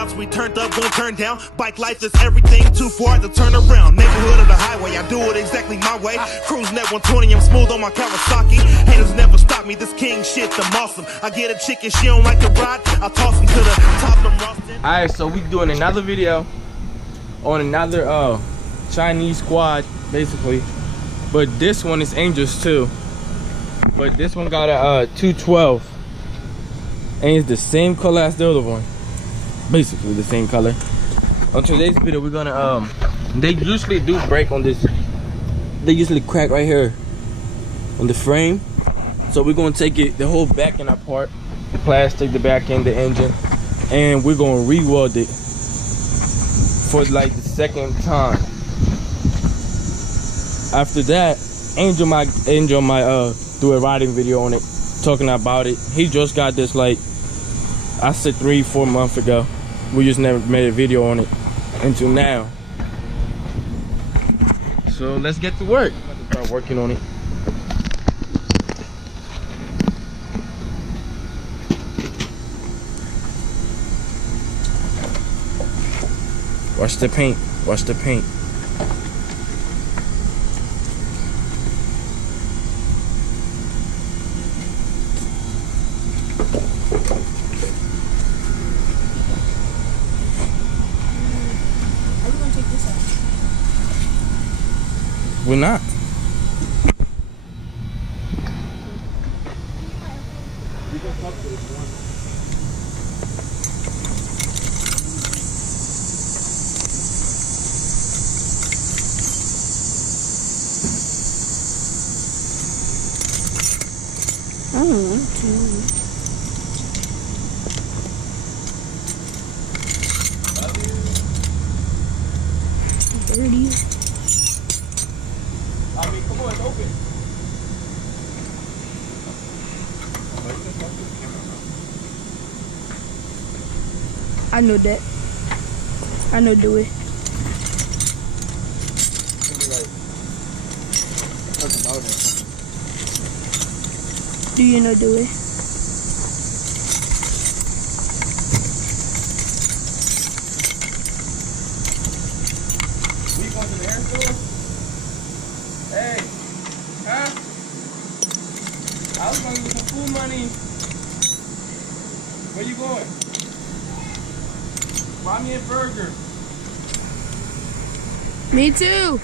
We turned up, gon' turn down. Bike life is everything, too far to turn around. Neighborhood of the highway, I do it exactly my way. Cruising at 120, I'm smooth on my Kawasaki. Haters never stop me, this king shit, I'm awesome. I get a chick and she don't like to ride, I'll toss him to the top of Rustin. Alright, so we doing another video on another Chinese squad, basically. But this one is Angels too. But this one got a 212. And it's the same color as the other one. Basically the same color. On today's video we're gonna they usually do break on this. They usually crack right here on the frame. So we're gonna take it, the whole back end apart, the plastic, the back end, the engine, and we're gonna re-weld it for like the second time. After that, Angel might do a riding video on it, talking about it. He just got this like I said 3-4 months ago. We just never made a video on it until now. So let's get to work. I'm about to start working on it. Watch the paint. Watch the paint. We're not. I don't want to. Dirty. I mean, come on, it's open. I know that. I know do it. Do you know do it? We going to the hair store? Hey, huh? I was gonna get some food money. Where you going? Buy me a burger. Me too.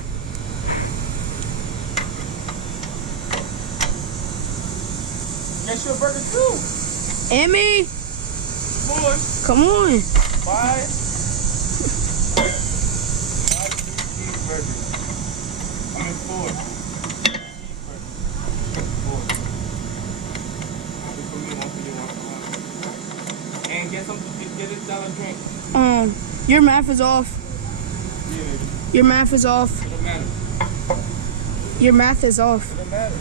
Get you a burger too. Emmy, Come on. come on. Buy cheeseburgers. I mean 4. And get a dollar drink. Your math is off. Yeah, Your math is off. it don't matter. Your math is off. It don't matter.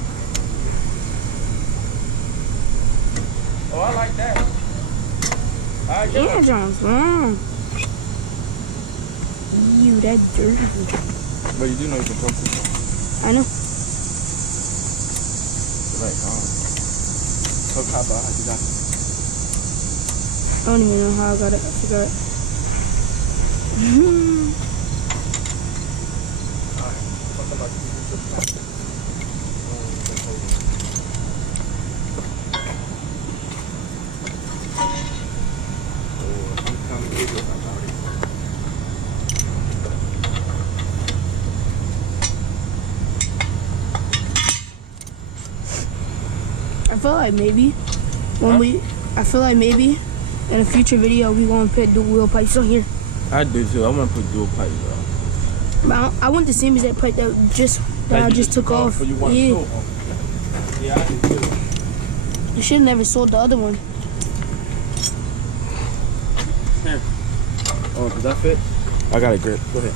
Oh, I like that. Alright, Yeah, John's wrong. Ew, that dirty. But you do know you can talk to me. I know. Like, talk how about how you got it. I don't even know how I got it. I forgot. Alright, talk about you. I feel like maybe in a future video we gonna put dual wheel pipes on here. I do too. I want to put dual pipe, bro. But I want the same exact pipe that I just took off. You want Yeah. to yeah, I do too. You should have never sold the other one. Here. Oh, does that fit? I got a grip. Go ahead.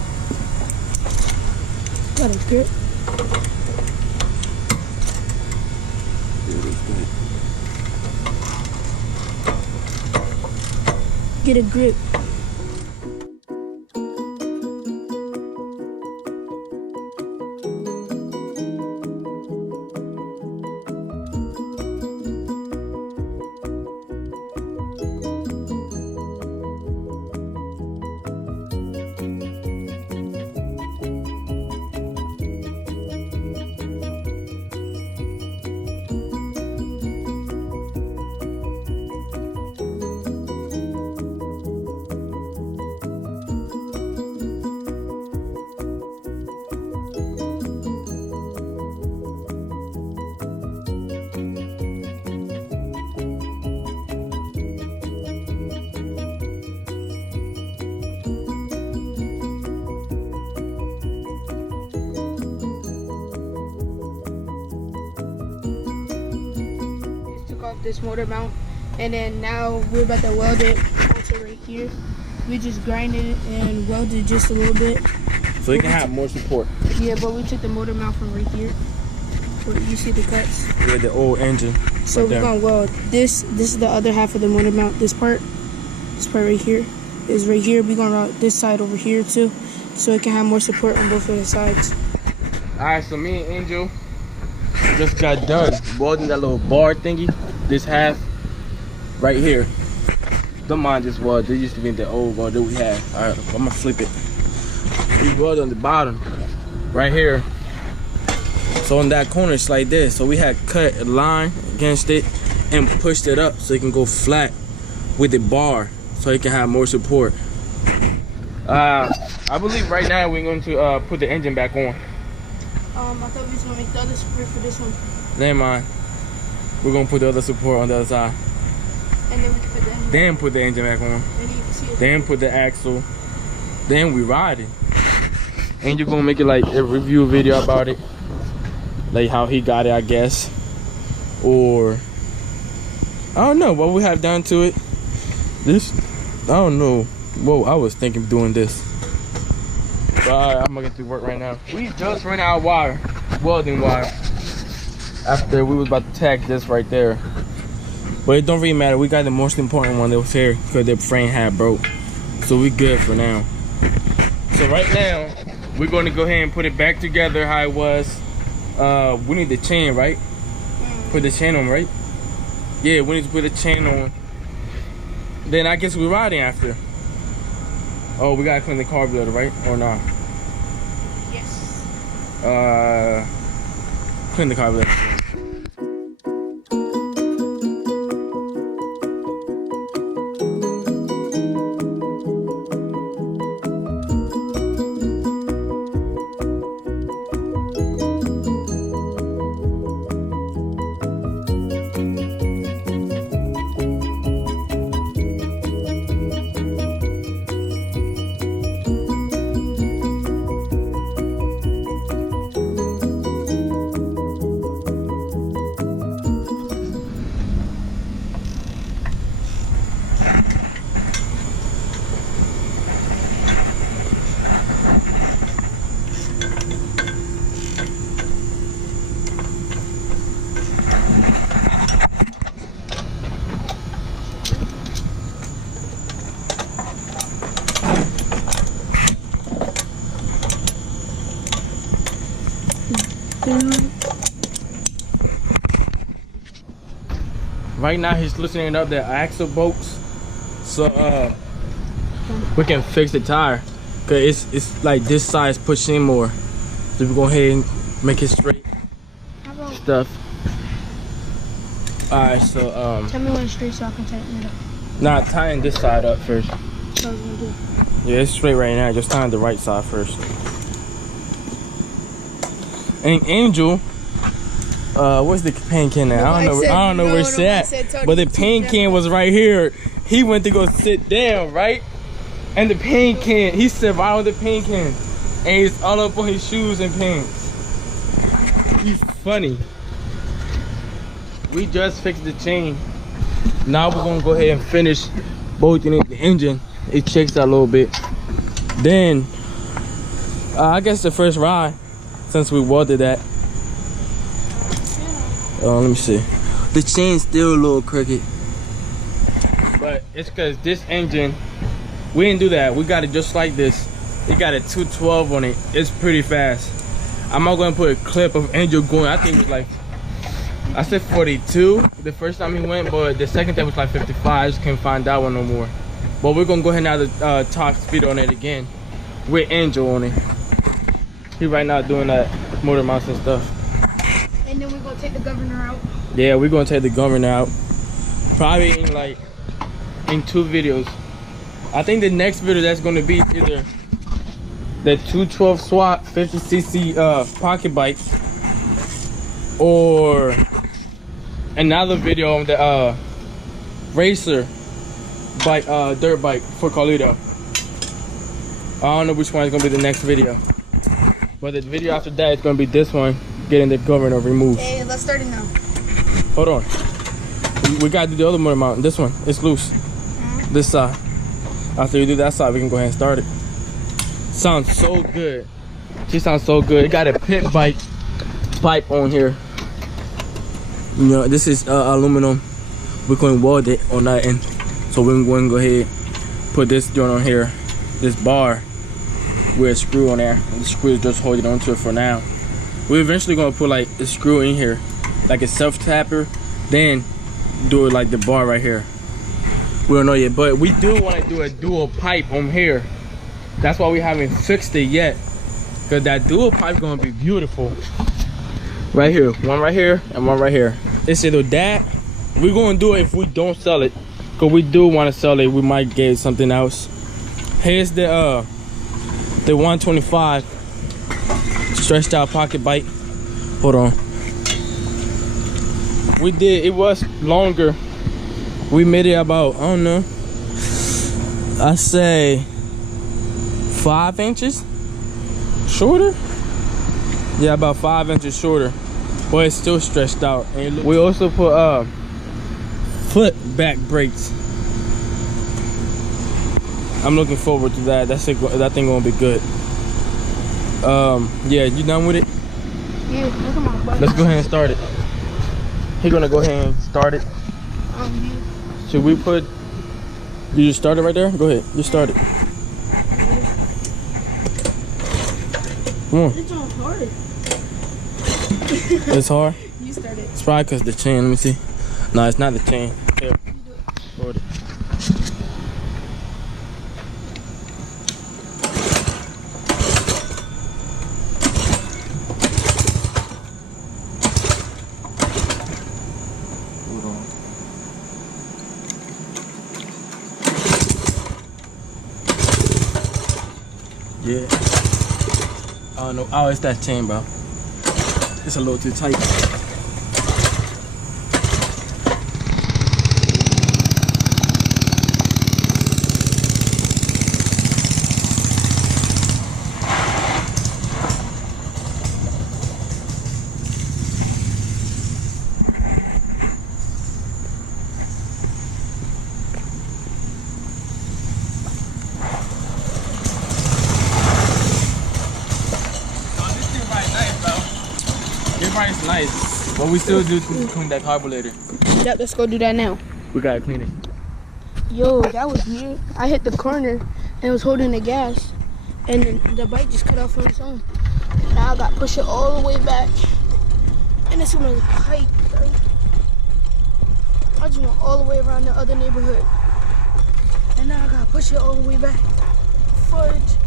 Got a grip. Get a grip. this motor mount, and then now we're about to weld it onto right here. We just grinded it and welded just a little bit. So it can have more support. Yeah, but we took the motor mount from right here. Where you see the cuts. Yeah, the old engine. So right we're there. gonna weld this. This is the other half of the motor mount. This part right here is right here. We're gonna route this side over here too, so it can have more support on both of the sides. All right, so me and Angel just got done welding that little bar thingy. This half right here. Don't mind this weld. This used to be the old one that we had. All right, I'm gonna flip it. We weld on the bottom right here. So on that corner it's like this. So we had cut a line against it and pushed it up so it can go flat with the bar, so it can have more support. I believe right now we're going to put the engine back on. I thought we was gonna make the other support for this one, Never mind. We're gonna put the other support on the other side. and then we can put the engine. Then put the engine back on. Then you can see it. Then put the axle. Then we ride it. And you're gonna make it like a review video about it, like how he got it, I guess, or I don't know what we have done to it. This, I don't know. Whoa, I was thinking of doing this. But all right, I'm gonna get to work right now. We just ran out of wire, welding wire, after we was about to tag this right there. But it don't really matter. We got the most important one that was here because the frame had broke. So we good for now. So right now, we're gonna go ahead and put it back together how it was. We need the chain, right? Put the chain on, right? Yeah, we need to put the chain on. Then I guess we're riding after. Oh, we gotta clean the carburetor, right? Or not? Yes. Clean the carburetor. Right now he's loosening up the axle bolts, so we can fix the tire, cause it's like this side's pushing more. So we go ahead and make it straight. How about Stuff. All right, so tell me when it's straight so I can tighten it up. nah, tying this side up first. That's what I was gonna do. Yeah, it's straight right now. Just tying the right side first. And Angel, where's the paint can at? I don't know where it's at. But the paint can was right here. He went to go sit down, right? And the paint can, he sat right on the paint can. And he's all up on his shoes and pants. He's funny. We just fixed the chain. Now we're gonna go ahead and finish bolting in the engine. It checks out a little bit. Then, I guess the first ride, since we welded that. Let me see. The chain's still a little crooked. But it's cause this engine, we didn't do that. We got it just like this. It got a 212 on it. It's pretty fast. I'm not gonna put a clip of Angel going. I think it was like, I said 42 the first time he went, but the second time was like 55. I just can't find that one no more. But we're gonna go ahead and have the top speed on it again with Angel on it. He right now doing that motor mounts and stuff. And then we're gonna take the governor out. Yeah, we're gonna take the governor out. Probably in 2 videos. I think the next video that's gonna be either the 212 SWAT 50cc pocket bike, or another video on the racer bike, dirt bike for Carlito. I don't know which one is gonna be the next video, but the video after that is gonna be this one, getting the governor removed. Okay, let's start it now. Hold on. we gotta do the other motor mount. This one, it's loose. This side. After you do that side, we can go ahead and start it. Sounds so good. She sounds so good. It got a pit bike pipe on here. You know, this is aluminum. We're going to weld it on that end. So we're going to go ahead, put this joint on here, this bar with a screw on there. And the screw is just holding onto it for now. We're eventually going to put like a screw in here, like a self-tapper, then do it like the bar right here. We don't know yet, but we do want to do a dual pipe on here. That's why we haven't fixed it yet, because that dual pipe is going to be beautiful. Right here, one right here and one right here. It's either that, we're going to do it if we don't sell it, because we do want to sell it. We might get something else. Here's the 125 stretched out pocket bike. Hold on. We did, it was longer. We made it about, I don't know, I say 5 inches shorter. Yeah, about 5 inches shorter, but it's still stretched out. And we also put foot back brakes. I'm looking forward to that. That thing gonna be good. Yeah, you done with it? Yeah, look at my bike. Let's go ahead and start it. He's gonna go ahead and start it. Yeah. Should we put, you just start it right there? Go ahead, just start it. Come on. It's all hard. It's hard? You started. It's probably because the chain, let me see. No, it's not the chain. Here, hold it. Hold on. Yeah. Oh no, oh, it's that chain, bro. It's a little too tight. It's nice, but we still do clean that carburetor. Yep, let's go do that now. We gotta clean it. Yo, that was weird. I hit the corner and was holding the gas, and then the bike just cut off on its own. Now I got to push it all the way back, and it's gonna hike, bro. I just went all the way around the other neighborhood, and now I got to push it all the way back. Fudge.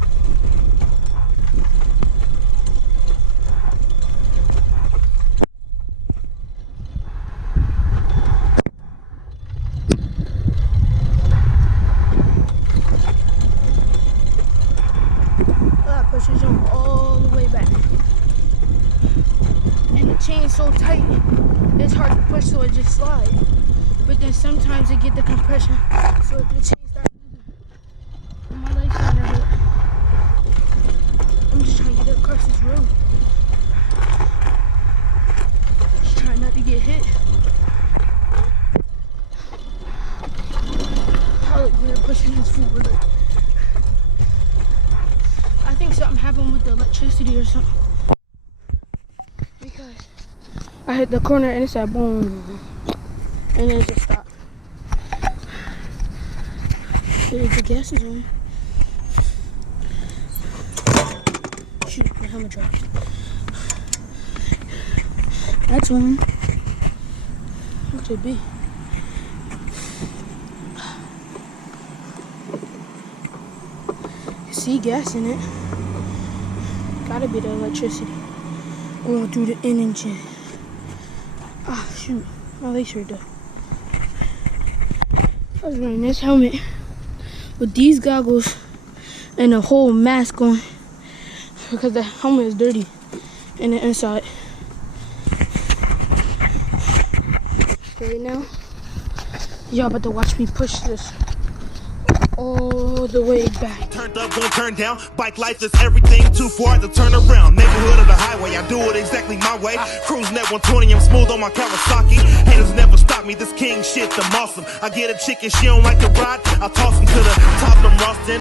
Push it all the way back, and the chain's so tight it's hard to push, so it just slides. But then sometimes it get the compression, so the chain starts moving. And my legs starting to hurt. I'm just trying to get across this road, just trying not to get hit. I look weird pushing this forward. I think something happened with the electricity or something, because I hit the corner and it said boom, and then it just stopped. The gas is on. Shoot, my helmet dropped. That's on. What should it be? See gas in it. Gotta be the electricity going through the engine. Ah, shoot, my legs hurt though. I was wearing this helmet with these goggles and a whole mask on because the helmet is dirty in the inside. Right now, y'all about to watch me push this all the way back. Turned up, gon' turn down. Bike life is everything, too far to turn around. Neighborhood of the highway, I do it exactly my way. Cruising at 120, I'm smooth on my Kawasaki. Haters never stop stop me. This king shit, I'm awesome. I get a chick and she don't like to ride, I toss him to the top, I'm Rostin'.